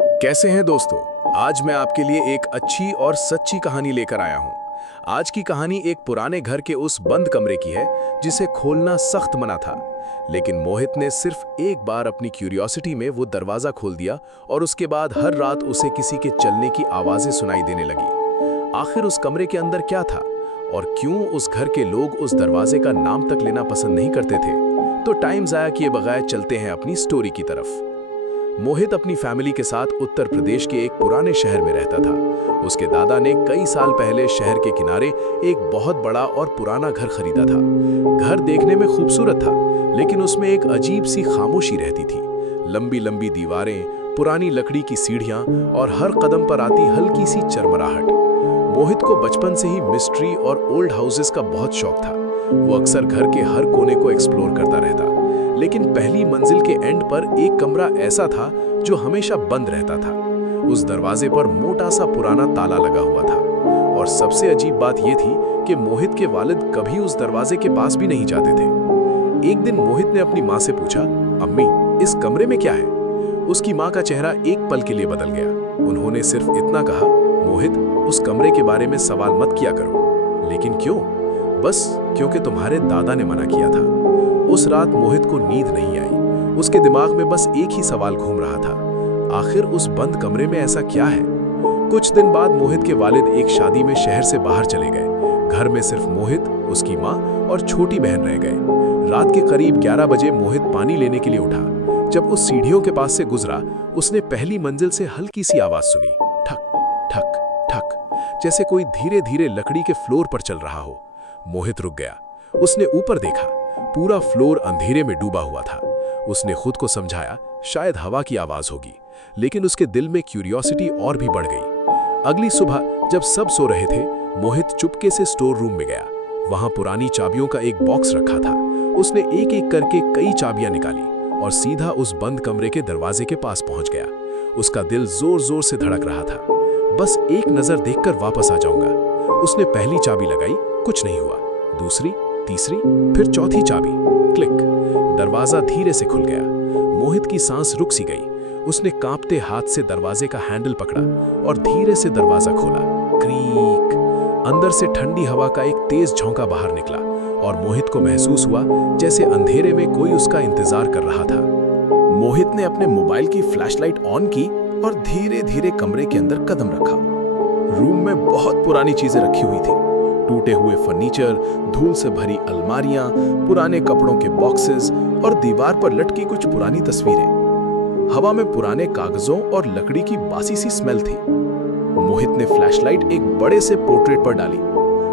कैसे हैं दोस्तों। आज मैं आपके लिए एक अच्छी और सच्ची कहानी लेकर आया हूं। आज की कहानी एक पुराने घर के उस बंद कमरे की है जिसे खोलना सख्त मना था। लेकिन मोहित ने सिर्फ एक बार अपनी क्यूरियोसिटी में वो दरवाजा खोल दिया और उसके बाद हर रात उसे किसी के चलने की आवाजें सुनाई देने लगी। आखिर उस कमरे के अंदर क्या था और क्यों उस घर के लोग उस दरवाजे का नाम तक लेना पसंद नहीं करते थे। तो टाइम जाया किए बगैर चलते हैं अपनी स्टोरी की तरफ। मोहित अपनी फैमिली के साथ उत्तर प्रदेश के एक पुराने शहर में रहता था। उसके दादा ने कई साल पहले शहर के किनारे एक बहुत बड़ा और पुराना घर खरीदा था। घर देखने में खूबसूरत था, लेकिन उसमें एक अजीब सी खामोशी रहती थी। लंबी लंबी दीवारें, पुरानी लकड़ी की सीढ़ियां और हर कदम पर आती हल्की सी चरमराहट। मोहित को बचपन से ही मिस्ट्री और ओल्ड हाउसेस का बहुत शौक था। वो अक्सर घर के हर कोने को एक्सप्लोर करता रहता। लेकिन पहली मंजिल के एंड पर एक कमरा ऐसा था जो हमेशा बंद रहता था। उस दरवाजे पर मोटा सा पुराना ताला लगा हुआ था। और सबसे अजीब बात यह थी कि मोहित के वालिद कभी उस दरवाजे के पास भी नहीं जाते थे। एक दिन मोहित ने अपनी माँ से पूछा, अम्मी, इस कमरे में क्या है? उसकी माँ का चेहरा एक पल के लिए बदल गया। उन्होंने सिर्फ इतना कहा, मोहित, उस कमरे के बारे में सवाल मत किया करो। लेकिन क्यों? बस क्योंकि तुम्हारे दादा ने मना किया था। उस रात मोहित को नींद नहीं आई। उसके दिमाग में बस एक ही सवाल घूम रहा था, आखिर उस बंद कमरे में ऐसा क्या है? कुछ दिन बाद मोहित के वालिद एक शादी में शहर से बाहर चले गए। घर में सिर्फ मोहित, उसकी माँ और छोटी बहन रह गए। रात के करीब 11 बजे मोहित पानी लेने के लिए उठा। जब उस सीढ़ियों के पास से गुजरा, उसने पहली मंजिल से हल्की सी आवाज सुनी, ठक ठक ठक, जैसे कोई धीरे धीरे लकड़ी के फ्लोर पर चल रहा हो। मोहित रुक गया। उसने ऊपर देखा, पूरा फ्लोर अंधेरे में डूबा हुआ था। उसने खुद को समझाया, शायद हवा की आवाज होगी, लेकिन उसके दिल में क्यूरियोसिटी और भी बढ़ गई। अगली सुबह जब सब सो रहे थे, मोहित चुपके से स्टोर रूम में गया। वहां पुरानी चाबियों का एक बॉक्स रखा था। उसने एक एक करके कई चाबियां निकाली और सीधा उस बंद कमरे के दरवाजे के पास पहुंच गया। उसका दिल जोर जोर से धड़क रहा था। बस एक नजर देखकर वापस आ जाऊंगा। उसने पहली चाबी लगाई, कुछ नहीं हुआ। दूसरी, तीसरी, फिर चौथी चाबी, क्लिक, दरवाजा धीरे से खुल गया। मोहित की सांस रुक सी गई। उसने कांपते हाथ से दरवाजे का हैंडल पकड़ा और धीरे से दरवाजा खोला। क्रीक, अंदर से ठंडी हवा का एक तेज झोंका बाहर निकला और मोहित को महसूस हुआ जैसे अंधेरे में कोई उसका इंतजार कर रहा था। मोहित ने अपने मोबाइल की फ्लैशलाइट ऑन की और धीरे धीरे कमरे के अंदर कदम रखा। रूम में बहुत पुरानी चीजें रखी हुई थी। टूटे हुए फर्नीचर, धूल से भरी अलमारियां, पुराने कपड़ों के बॉक्सेस और दीवार पर लटकी कुछ पुरानी तस्वीरें। हवा में पुराने कागजों और लकड़ी की बासी सी स्मेल थी। मोहित ने फ्लैशलाइट एक बड़े से पोर्ट्रेट पर डाली।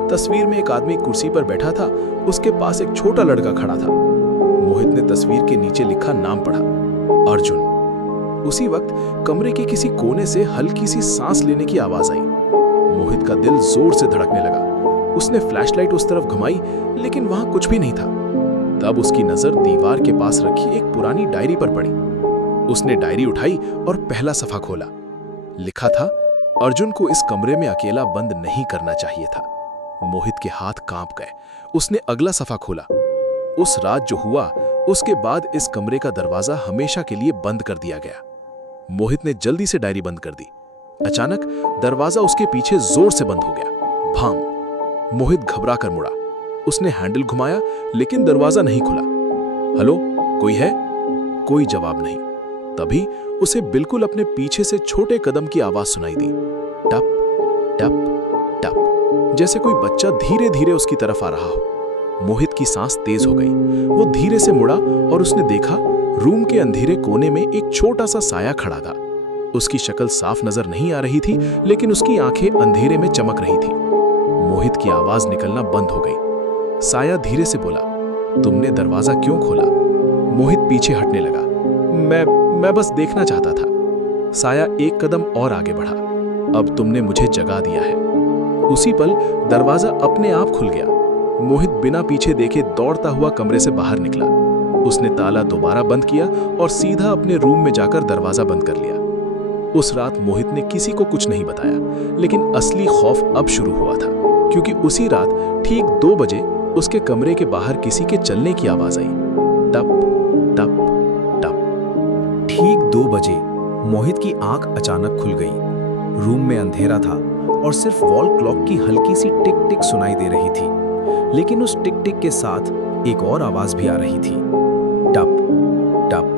तस्वीर में एक आदमी कुर्सी पर बैठा था। उसके पास एक छोटा लड़का खड़ा था। मोहित ने तस्वीर के नीचे लिखा नाम पढ़ा, अर्जुन। उसी वक्त कमरे के किसी कोने से हल्की सी सांस लेने की आवाज आई। मोहित का दिल जोर से धड़कने लगा। उसने फ्लैशलाइट उस तरफ घुमाई, लेकिन वहां कुछ भी नहीं था। तब उसकी नजर दीवार के पास रखी एक पुरानी डायरी पर पड़ी। उसने डायरी उठाई और पहला सफा खोला। लिखा था, अर्जुन को इस कमरे में अकेला बंद नहीं करना चाहिए था। मोहित के हाथ कांप गए। उसने अगला सफा खोला। उस रात जो हुआ, उसके बाद इस कमरे का दरवाजा हमेशा के लिए बंद कर दिया गया। मोहित ने जल्दी से डायरी बंद कर दी। अचानक दरवाजा उसके पीछे जोर से बंद हो गया। भाम! मोहित घबरा कर मुड़ा। उसने हैंडल घुमाया, लेकिन दरवाजा नहीं खुला। हेलो, कोई है? कोई जवाब नहीं। तभी उसे बिल्कुल अपने पीछे से छोटे कदम की आवाज सुनाई दी, टप टप टप, जैसे कोई बच्चा धीरे धीरे उसकी तरफ आ रहा हो। मोहित की सांस तेज हो गई। वो धीरे से मुड़ा और उसने देखा, रूम के अंधेरे कोने में एक छोटा सा साया खड़ा था। उसकी शक्ल साफ नजर नहीं आ रही थी, लेकिन उसकी आंखें अंधेरे में चमक रही थी। मोहित की आवाज निकलना बंद हो गई। साया धीरे से बोला, तुमने दरवाजा क्यों खोला? मोहित पीछे हटने लगा। मैं बस देखना चाहता था। साया एक कदम और आगे बढ़ा। अब तुमने मुझे जगा दिया है। उसी पल दरवाजा अपने आप खुल गया। मोहित बिना पीछे देखे दौड़ता हुआ कमरे से बाहर निकला। उसने ताला दोबारा बंद किया और सीधा अपने रूम में जाकर दरवाजा बंद कर लिया। उस रात मोहित ने किसी को कुछ नहीं बताया, लेकिन असली खौफ अब शुरू हुआ था, क्योंकि उसी रात ठीक 2 बजे उसके कमरे के बाहर किसी के चलने की आवाज आई। टप टप टप। ठीक 2 बजे मोहित की आंख अचानक खुल गई। रूम में अंधेरा था और सिर्फ वॉल क्लॉक की हल्की सी टिक टिक सुनाई दे रही थी। लेकिन उस टिक टिक के साथ एक और आवाज भी आ रही थी, टप टप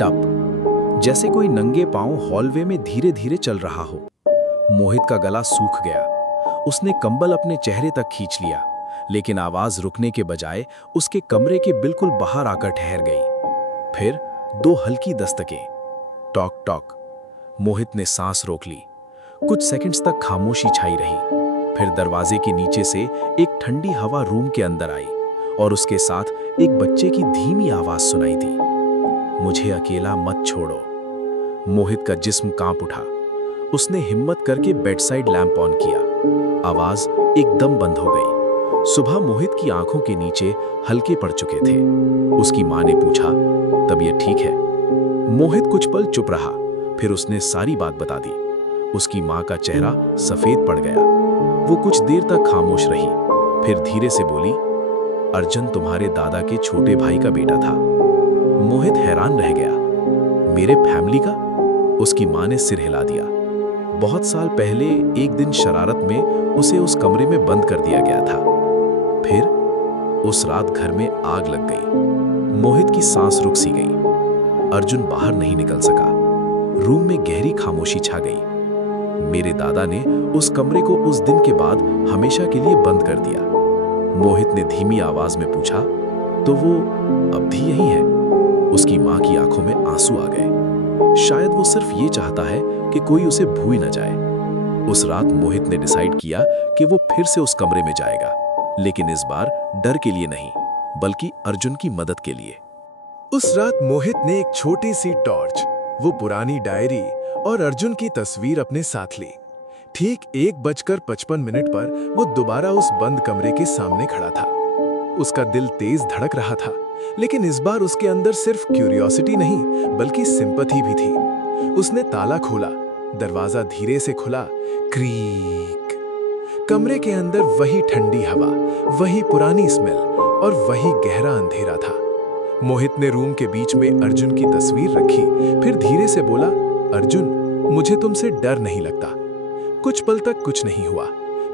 टप, जैसे कोई नंगे पांव हॉलवे में धीरे धीरे चल रहा हो। मोहित का गला सूख गया। उसने कंबल अपने चेहरे तक खींच लिया, लेकिन आवाज रुकने के बजाय उसके कमरे के बिल्कुल बाहर आकर ठहर गई। फिर 2 हल्की दस्तकें, टॉक टॉक। मोहित ने सांस रोक ली। कुछ सेकंड्स तक खामोशी छाई रही। फिर दरवाजे के नीचे से एक ठंडी हवा रूम के अंदर आई और उसके साथ एक बच्चे की धीमी आवाज सुनाई दी, मुझे अकेला मत छोड़ो। मोहित का जिस्म कांप उठा। उसने हिम्मत करके बेडसाइड लैंप ऑन किया। आवाज एकदम बंद हो गई। सुबह मोहित की आंखों के नीचे हल्के पड़ चुके थे। उसकी मां ने पूछा, तबीयत ठीक है? मोहित कुछ पल चुप रहा, फिर उसने सारी बात बता दी। उसकी मां का चेहरा सफेद पड़ गया। वो कुछ देर तक खामोश रही, फिर धीरे से बोली, अर्जुन तुम्हारे दादा के छोटे भाई का बेटा था। मोहित हैरान रह गया। मेरे फैमिली का? उसकी मां ने सिर हिला दिया। बहुत साल पहले एक दिन शरारत में उसे उस कमरे में बंद कर दिया गया था। फिर उस रात घर में आग लग गई। मोहित की सांस रुक सी गई। अर्जुन बाहर नहीं निकल सका। रूम में गहरी खामोशी छा गई। मेरे दादा ने उस कमरे को उस दिन के बाद हमेशा के लिए बंद कर दिया। मोहित ने धीमी आवाज में पूछा, तो वो अब भी यही है? उसकी मां की आंखों में आंसू आ गए। शायद वो सिर्फ ये चाहता है कि कोई उसे भूल न जाए। उस रात मोहित ने डिसाइड किया कि वो फिर से उस कमरे में जाएगा, लेकिन इस बार डर के लिए नहीं, बल्कि अर्जुन की मदद के लिए। उस रात मोहित ने एक छोटी सी टॉर्च, वो पुरानी डायरी और अर्जुन की तस्वीर अपने साथ ली। ठीक 1:55 पर वो दोबारा उस बंद कमरे के सामने खड़ा था। उसका दिल तेज धड़क रहा था, लेकिन इस बार उसके अंदर सिर्फ क्यूरियोसिटी नहीं, बल्कि सिंपैथी भी थी। उसने ताला खोला, दरवाजा धीरे से खुला, क्रीक। कमरे के अंदर वही ठंडी हवा, वही पुरानी स्मेल और वही गहरा अंधेरा था। मोहित ने रूम के बीच में अर्जुन की तस्वीर रखी, फिर धीरे से बोला, अर्जुन, मुझे तुमसे डर नहीं लगता। कुछ पल तक कुछ नहीं हुआ।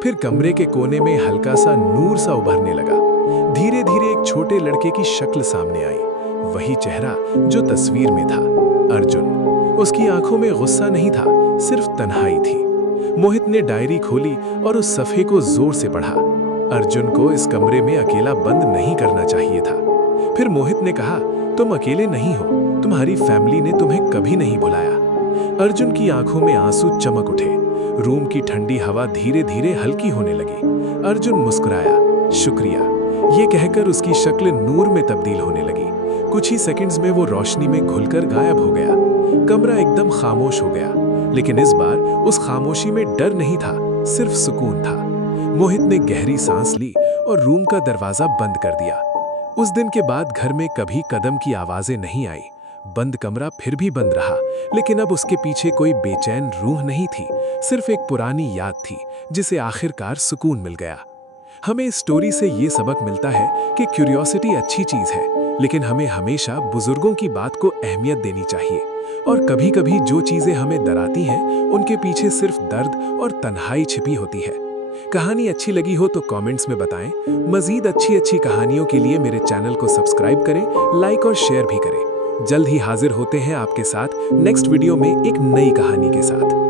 फिर कमरे के कोने में हल्का सा नूर सा उभरने लगा। धीरे धीरे एक छोटे लड़के की शक्ल सामने आई, वही चेहरा जो तस्वीर में था, अर्जुन। उसकी आंखों में गुस्सा नहीं था, सिर्फ तन्हाई थी। मोहित ने डायरी खोली और उस सफ़े को जोर से पढ़ा। अर्जुन को इस कमरे में अकेला बंद नहीं करना चाहिए था। फिर मोहित ने कहा, तुम अकेले नहीं हो, तुम्हारी फैमिली ने तुम्हें कभी नहीं भुलाया। अर्जुन की आंखों में आंसू चमक उठे। रूम की ठंडी हवा धीरे धीरे हल्की होने लगी। अर्जुन मुस्कुराया, शुक्रिया, ये कहकर उसकी शक्ल नूर में तब्दील होने लगी। कुछ ही सेकंड्स में वो रोशनी में घुलकर गायब हो गया। कमरा एकदम खामोश हो गया, लेकिन इस बार उस खामोशी में डर नहीं था, सिर्फ सुकून था। मोहित ने गहरी सांस ली और रूम का दरवाजा बंद कर दिया। उस दिन के बाद घर में कभी कदम की आवाजें नहीं आई। बंद कमरा फिर भी बंद रहा, लेकिन अब उसके पीछे कोई बेचैन रूह नहीं थी, सिर्फ एक पुरानी याद थी जिसे आखिरकार सुकून मिल गया। हमें इस स्टोरी से ये सबक मिलता है कि क्यूरियोसिटी अच्छी चीज है, लेकिन हमें हमेशा बुजुर्गों की बात को अहमियत देनी चाहिए। और कभी कभी जो चीजें हमें डराती हैं, उनके पीछे सिर्फ दर्द और तन्हाई छिपी होती है। कहानी अच्छी लगी हो तो कमेंट्स में बताएं। मजीद अच्छी कहानियों के लिए मेरे चैनल को सब्सक्राइब करें, लाइक और शेयर भी करें। जल्द ही हाजिर होते हैं आपके साथ नेक्स्ट वीडियो में एक नई कहानी के साथ।